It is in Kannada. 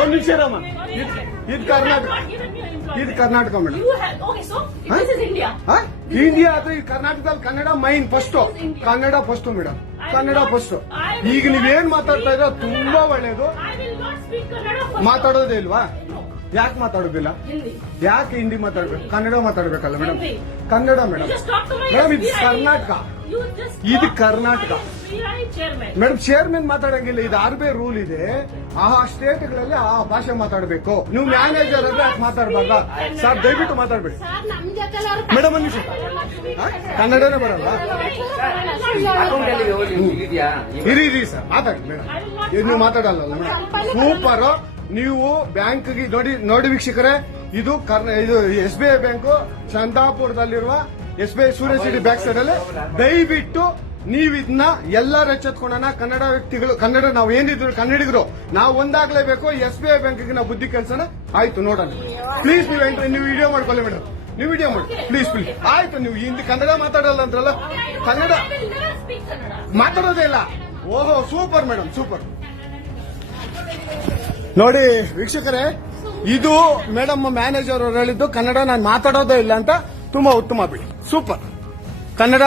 ಒಂದು ನಿಮಿಷ ಇರಮ್ಮ. ಇದು ಕರ್ನಾಟಕ, ಇದು ಕರ್ನಾಟಕ ಮೇಡಮ್. ಇಂಡಿಯಾ ಆದ್ರೆ ಈ ಕರ್ನಾಟಕದಲ್ಲಿ Kannada main first, Kannada first madam, Kannada first. ಈಗ ನೀವೇನ್ ಮಾತಾಡ್ತಾ ಇದ್ರೆ ತುಂಬಾ ಒಳ್ಳೇದು. ಮಾತಾಡೋದೇ ಇಲ್ವಾ? ಯಾಕೆ ಮಾತಾಡೋದಿಲ್ಲ? ಯಾಕೆ ಹಿಂದಿ ಮಾತಾಡ್ಬೇಕು? ಕನ್ನಡ ಮಾತಾಡ್ಬೇಕಲ್ಲ ಮೇಡಮ್? ಕನ್ನಡ ಮೇಡಮ್. ಮೇಡಮ್ ಇದು ಕರ್ನಾಟಕ, ಇದು ಕರ್ನಾಟಕ ಮೇಡಮ್. ಚೇರ್ಮನ್ ಮಾತಾಡಂಗಿಲ್ಲ, ಇದು RBI ರೂಲ್ ಇದೆ. ಆ ಸ್ಟೇಟ್ಗಳಲ್ಲಿ ಆ ಭಾಷೆ ಮಾತಾಡಬೇಕು. ನೀವು ಮ್ಯಾನೇಜರ್ ಅಂದ್ರೆ ಯಾಕೆ ಮಾತಾಡ್ಬಾರ್ದ ಸರ್? ದಯವಿಟ್ಟು ಮಾತಾಡ್ಬೇಡಿ ಮೇಡಮ್. ಒಂದು ನಿಮಿಷ, ಕನ್ನಡನೇ ಬರಲ್ಲ? ಇರಿ ಸರ್, ಮಾತಾಡಿ ಮೇಡಮ್. ನೀವು ಮಾತಾಡಲ್ಲ ಮೇಡಮ್. ಸೂಪರ್. ನೀವು ಬ್ಯಾಂಕ್ಗೆ ನೋಡಿ ವೀಕ್ಷಕರೇ, ಇದು SBI ಬ್ಯಾಂಕು ಚಂದಾಪುರದಲ್ಲಿರುವ SBI ಸೂರ್ಯ ಸಿಟಿ ಬ್ಯಾಕ್ ಸೈಡ್ ಅಲ್ಲಿ. ದಯವಿಟ್ಟು ನೀವು ಇದನ್ನ ಎಲ್ಲರೂ ಎಚ್ಚೆತ್ಕೊಳ್ಳೋಣ. ಕನ್ನಡ ವ್ಯಕ್ತಿಗಳು, ಕನ್ನಡ ನಾವು ಏನಿದ್ರು ಕನ್ನಡಿಗರು ನಾವು ಒಂದಾಗ್ಲೇಬೇಕು. SBI ಬ್ಯಾಂಕ್ಗೆ ನಾವು ಬುದ್ಧಿ ಕಲ್ಸೋಣ. ಆಯ್ತು, ನೋಡೋಣ. ಪ್ಲೀಸ್ ನೀವು ಎಂಟ್ರಿ, ನೀವು ವಿಡಿಯೋ ಮಾಡ್ಕೊಳ್ಳಿ ಮೇಡಮ್. ನೀವು ವಿಡಿಯೋ ಮಾಡಿ ಪ್ಲೀಸ್. ಆಯ್ತು, ನೀವು ಹಿಂದಿ ಕನ್ನಡ ಮಾತಾಡಲ್ಲ ಅಂದ್ರಲ್ಲ? ಕನ್ನಡ ಮಾತಾಡೋದೇ ಇಲ್ಲ. ಓಹೋ, ಸೂಪರ್ ಮೇಡಮ್, ಸೂಪರ್. ನೋಡಿ ವೀಕ್ಷಕರೇ, ಇದು ಮೇಡಮ್ ಮ್ಯಾನೇಜರ್ ಅವರು ಹೇಳಿದ್ದು ಕನ್ನಡ ನಾನು ಮಾತಾಡೋದೇ ಇಲ್ಲ ಅಂತ. ತುಂಬಾ ಉತ್ತಮ ಬಿಡಿ, ಸೂಪರ್. ಕನ್ನಡ